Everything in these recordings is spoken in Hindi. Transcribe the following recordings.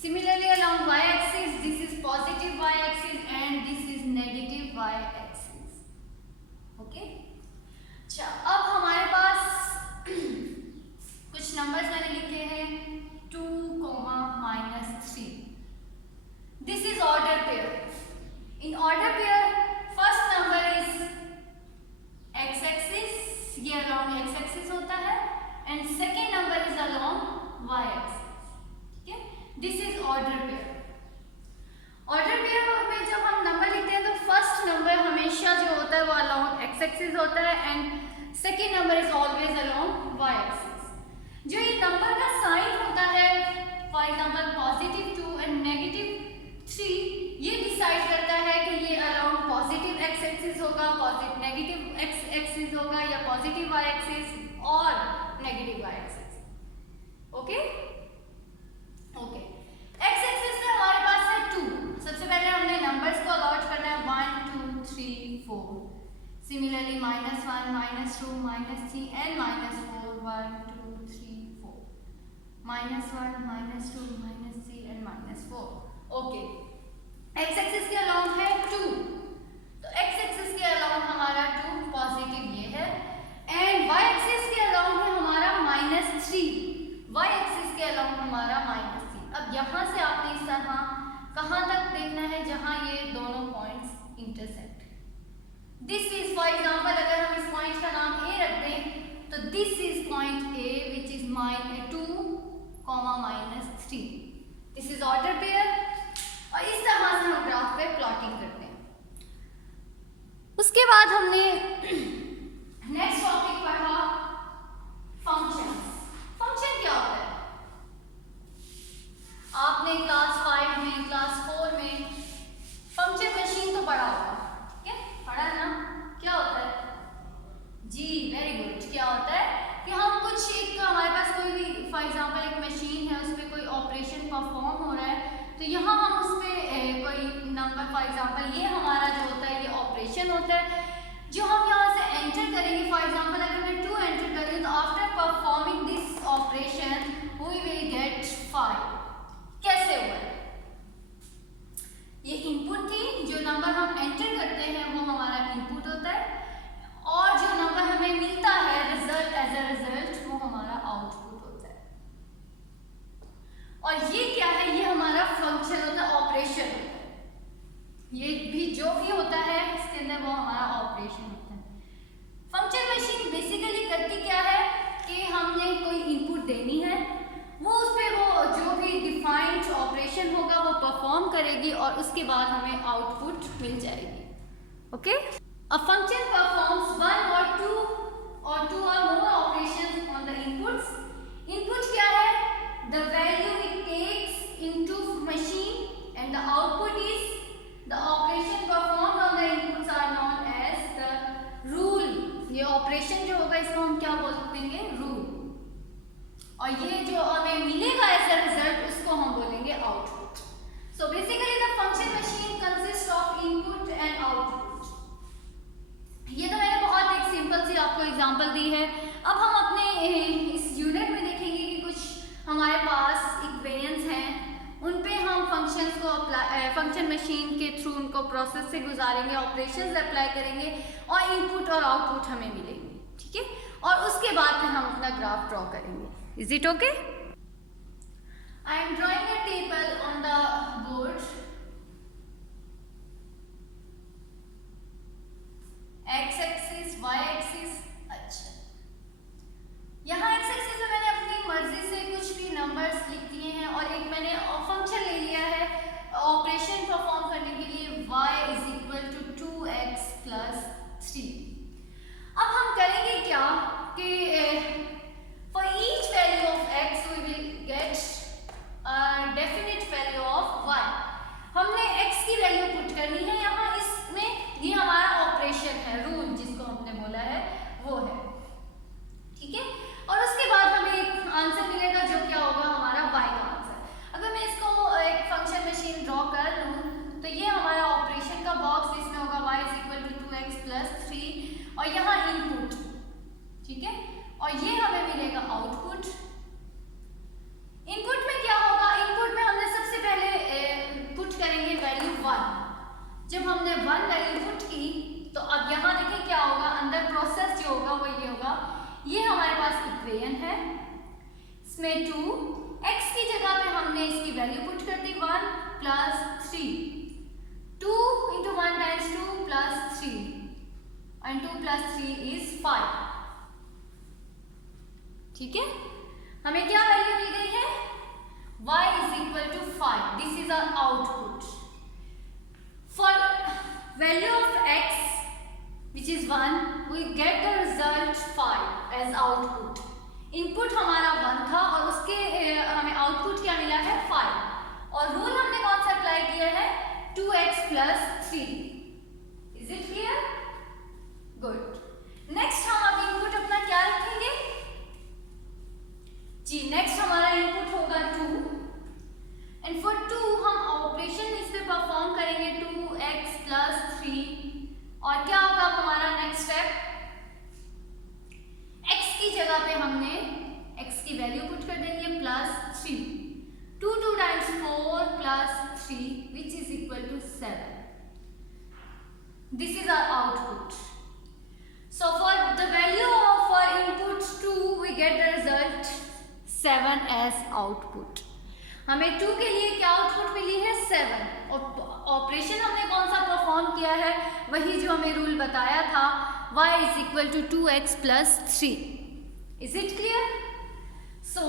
Similarly, along y-axis, this is positive y-axis and this is negative y-axis. Okay, अच्छा अब हमारे पास कुछ नंबर्स मैंने लिखे हैं 2, -3. This is order pair. In order pair, first number is x-axis, ये along x-axis होता है, and second number is along y-axis. ठीक है, this is order pair. Order pair में जब हम नंबर लिखते हैं तो फर्स्ट नंबर हमेशा जो होता है वो अलोंग एक्स एक्सिस होता है and second number is always along y axis. जो ये नंबर का साइन होता है, फॉर एग्जांपल +2 एंड -3, ये डिसाइड करता है कि ये अलोंग पॉजिटिव एक्स एक्सिस होगा, नेगेटिव एक्स एक्सिस होगा, या पॉजिटिव वाई एक्सिस और negative y axis. Okay okay, x axis में हमारे पास है 2. सबसे पहले हमने नंबर्स को अलॉट करना है 1, 2, 3, 4. Similarly -1, -2, -3 and -4, 1, 2, 3, 4. -1, -2, -3 and -4. Okay, x axis के अलोंग है 2, तो एक्स एक्सिस के अलोंग हमारा 2 पॉजिटिव ये है, एंड वाई एक्सिस के अलोंग है हमारा -3, वाई एक्सिस के अलोंग हमारा -3. अब यहाँ से आपने इस तरह कहाँ तक देखना है जहाँ ये दोनों points intersect. This is for example अगर हम इस पॉइंट का नाम ए रख दें तो this is point A which is -2, -3. This is order pair और इस तरह से हम ग्राफ पे प्लॉटिंग करते हैं. उसके बाद हमने नेक्स्ट टॉपिक पढ़ा फंक्शंस. फंक्शन क्या होता है? आपने क्लास 5 में, क्लास 4 में फंक्शन मशीन तो पढ़ा होगा. ठीक है, पढ़ा है ना? क्या होता है जी? Very good. क्या होता है कि हम कुछ एक हमारे पास कोई भी फॉर एग्जांपल एक मशीन है, उस पर कोई ऑपरेशन परफॉर्म हो रहा है, तो यहाँ हम उस पर कोई नंबर फॉर एग्जांपल ये हमारा जो होता है ये ऑपरेशन होता है जो हम यहाँ से एंटर करेंगे. फॉर एग्जांपल अगर मैं 2 एंटर कर रही हूँ तो after performing this operation we will get 5. कैसे हुआ है? ये इनपुट थी, जो नंबर हम एंटर करते हैं वो हमारा इनपुट होता है, और जो नंबर हमें मिलता है रिजल्ट एज अ रिजल्ट वो हमारा आउटपुट होता है. और ये क्या है? ये हमारा फंक्शन होता है, ऑपरेशन होता है. ये भी जो भी होता है इसके अंदर वो हमारा ऑपरेशन होता है. फंक्शन मशीन बेसिकली करती क्या है कि हमने कोई इनपुट देनी है, वो उस पर वो जो भी डिफाइंड ऑपरेशन होगा वो परफॉर्म करेगी और उसके बाद हमें आउटपुट मिल जाएगी. Okay, a function performs 1 or 2 or more operations on the inputs. Input क्या है? The value it takes into machine and the output is the operation performed on the inputs are known as the rule. ये ऑपरेशन जो होगा इसको हम क्या बोल देंगे? रूल. और ये जो हमें मिलेगा एज अ रिजल्ट उसको हम बोलेंगे output. So basically the function machine consist of input and output. ये तो मैंने बहुत एक सिंपल सी आपको एग्जांपल दी है. अब हम अपने इस यूनिट में देखेंगे कि कुछ हमारे पास इक्वेशंस हैं, उन पे हम फंक्शंस को फंक्शन मशीन के थ्रू उनको प्रोसेस से गुजारेंगे, ऑपरेशंस अप्लाई करेंगे और इनपुट और आउटपुट हमें मिलेंगे. ठीक है, और उसके बाद फिर हम अपना ग्राफ ड्रॉ करेंगे. Is it okay? I am drawing a table on the board. X-axis, Y-axis. अच्छा, यहाँ X-axis में मैंने अपनी मर्जी से कुछ भी नंबर्स लिख दिए हैं और एक मैंने फंक्शन ले लिया है ऑपरेशन परफॉर्म करने के लिए y = 2x + 3. अब हम करेंगे क्या कि for each value of x we will get a definite value of y. हमने x की वैल्यू पुट करनी है यहाँ इसमें. ये हमारा ऑपरेशन है, रूल जिसको हमने बोला है वो है. ठीक है, और उसके बाद हमें एक आंसर मिलेगा जो क्या होगा हमारा y का आंसर. अगर मैं इसको एक फंक्शन मशीन ड्रॉ कर लूँ तो ये हमारा ऑपरेशन का बॉक्स जिसमें होगा y = 2x + 3 और यहाँ इनपुट. ठीक है, और ये plus 3. 2 into 1 times 2 plus 3 and 2 plus 3 is 5. ठीक है, हमें क्या वैल्यू दी गई है? y is equal to 5. This is our output. For value of x which is 1, we get the result 5 as output. Input हमारा 1 था और उसके हमें आउटपुट क्या मिला है? 5. और रूल हमने कौन सा अप्लाई किया है? 2x plus 3. Is it clear? Good. Next हम अब इनपुट अपना क्या रखेंगे जी? नेक्स्ट हमारा इनपुट होगा 2 एंड फॉर 2 हम ऑपरेशन इस पे परफॉर्म करेंगे 2x plus 3. और क्या होगा हमारा नेक्स्ट स्टेप? x की जगह पे हमने x की वैल्यू पुट कर देंगे plus 3. 2 times 4 plus 3 which is equal to 7. This is our output. So for the value of our input 2 we get the result 7 as output. हमें 2 के लिए क्या आउटपुट मिली है? 7. और ऑपरेशन हमने कौन सा परफॉर्म किया है? वही जो हमें रूल बताया था, y is equal to 2x plus 3. Is it clear? So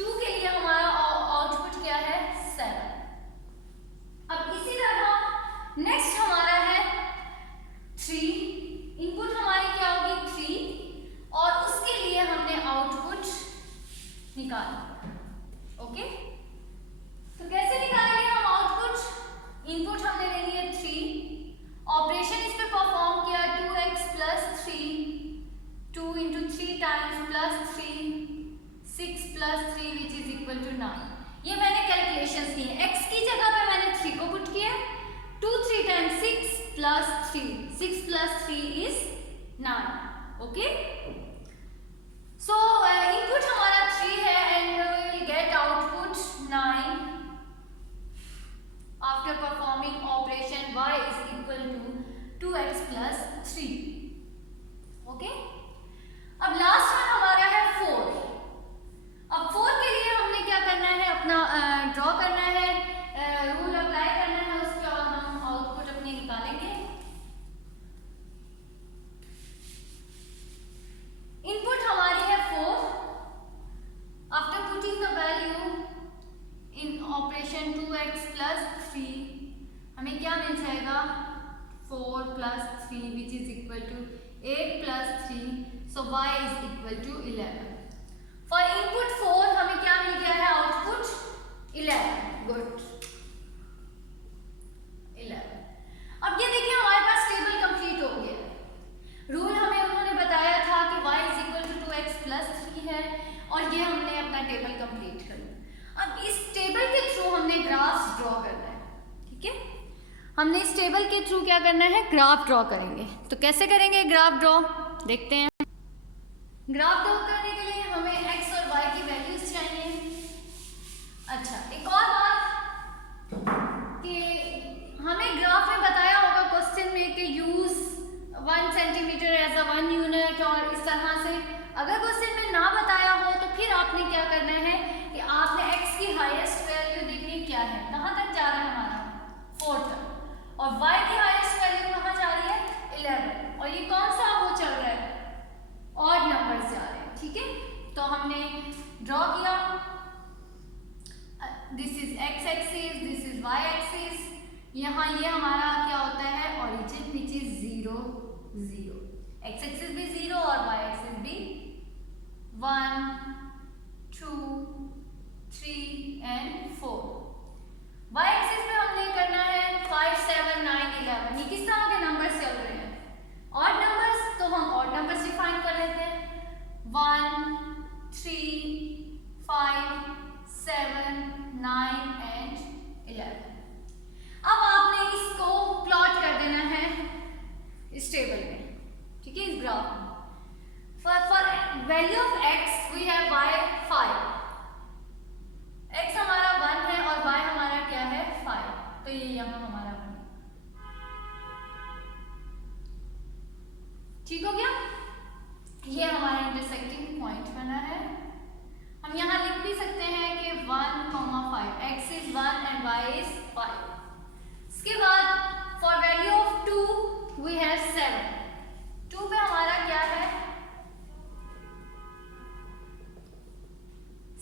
2 के लिए हमारा आउटपुट क्या है? 7. अब इसी तरह नेक्स्ट हमारा है 3. इनपुट हमारी क्या होगी? 3 और उसके लिए हमने आउटपुट निकाला. ओके, तो कैसे निकालेंगे हम आउटपुट? इनपुट हमने ले लिए 3, ऑपरेशन इस पे परफॉर्म किया 2x plus 3, 2 into 3 times plus 3, 6 plus 3 which is equal to 9. ये मैंने कैलकुलेशंस की है. x की जगह पे मैंने 3 को पुट किया. 2 3 times 6 plus 3, 6 plus 3 is 9. Okay, so input हमारा 3 है and we will get output 9 after performing operation y is equal to 2x plus 3. Okay, अब लास्ट वन हमारा है 4. अब 4 के लिए हमने क्या करना है? अपना ड्रॉ करना है, रूल अप्लाई करना है उस पर और हम आउटपुट अपनी निकालेंगे. इनपुट हमारी है 4. After putting the value in operation 2x plus 3 हमें क्या मिल जाएगा? 4 plus 3 which is equal to 8 plus 3. So y is equal to 11. For input 4 हमें क्या मिल गया है? आउटपुट 11. गुड, 11. अब ये देखिए हमारे पास टेबल कंप्लीट हो गया. रूल हमें उन्होंने बताया था कि y is equal to 2x plus 3 है और ये हमने अपना टेबल कंप्लीट कर लिया. अब इस टेबल के थ्रू हमने ग्राफ्स ड्रॉ करना है. ठीक है, हमने इस टेबल के थ्रू क्या करना है? ग्राफ ड्रॉ करेंगे. तो कैसे करेंगे ग्राफ ड्रॉ? देखते हैं. ग्राफ ड्रॉ करने के लिए हमें x और y की वैल्यूज चाहिए. अच्छा, एक और बात कि हमें ग्राफ में बताया होगा क्वेश्चन में कि use 1 centimetre as a 1 unit और इस तरह से. अगर क्वेश्चन में ना बताया हो तो फिर आपने क्या करना है कि आपने x की हाईएस्ट वैल्यू देखनी क्या है, कहाँ तक जा रहा है हमारा? 4 तक. और y की हाईएस्ट वैल्यू कहाँ जा रही है? 11. और ये कौन सा वो चल रहा है? ऑड नंबर्स जा रहे हैं. ठीक है, तो हमने ड्रॉ किया. This is x axis, this is y axis. यहाँ ये हमारा क्या होता है? Origin which is 0 0. x axis भी 0 और y एक्सिस भी 1 2 3 एंड 4. y एक्सिस में हमने करना है 5 7 9 11. ये किस तरह के नंबर्स चल रहे हैं? Odd numbers. तो हम ऑड नंबर्स डिफाइन कर लेते हैं. 1 3 5 7 9 एंड 11. अब आपने इसको प्लॉट कर देना है इस टेबल में. ठीक है, इस ग्राफ में. For value of x we have y 5. x हमारा 1 है और y हमारा क्या है? 5. तो ये यहाँ हमारा 1. ठीक हो गया? ये हमारा इंटरसेक्टिंग पॉइंट बना है. हम यहाँ लिख भी सकते हैं कि 1, 5 x is 1 and y is 5. इसके बाद for value of 2 we have 7. 2 पे हमारा क्या है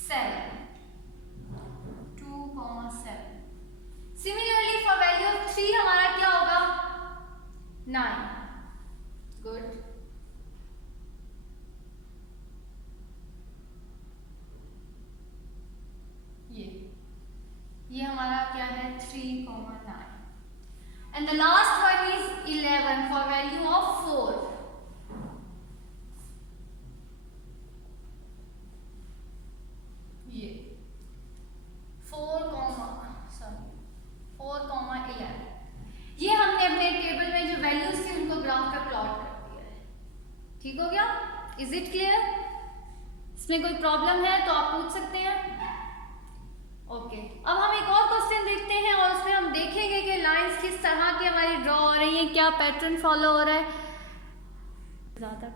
7. 2,7. सिमिलरली फॉर वैल्यू ऑफ 3 हमारा क्या होगा 9. गुड. ये हमारा क्या है 3,9. And the last one is 11 for value of 4. ये 4,11. ये हमने अपने टेबल में जो वैल्यूज थी उनको ग्राफ पे प्लॉट कर दिया है. ठीक हो गया? Is it clear? इसमें कोई प्रॉब्लम है तो आप पूछ सकते हैं. ओके अब हम एक और क्वेश्चन देखते हैं और उसमें हम देखेंगे कि लाइंस किस तरह की हमारी ड्रॉ हो रही हैं, क्या पैटर्न फॉलो हो रहा है. ज़्यादा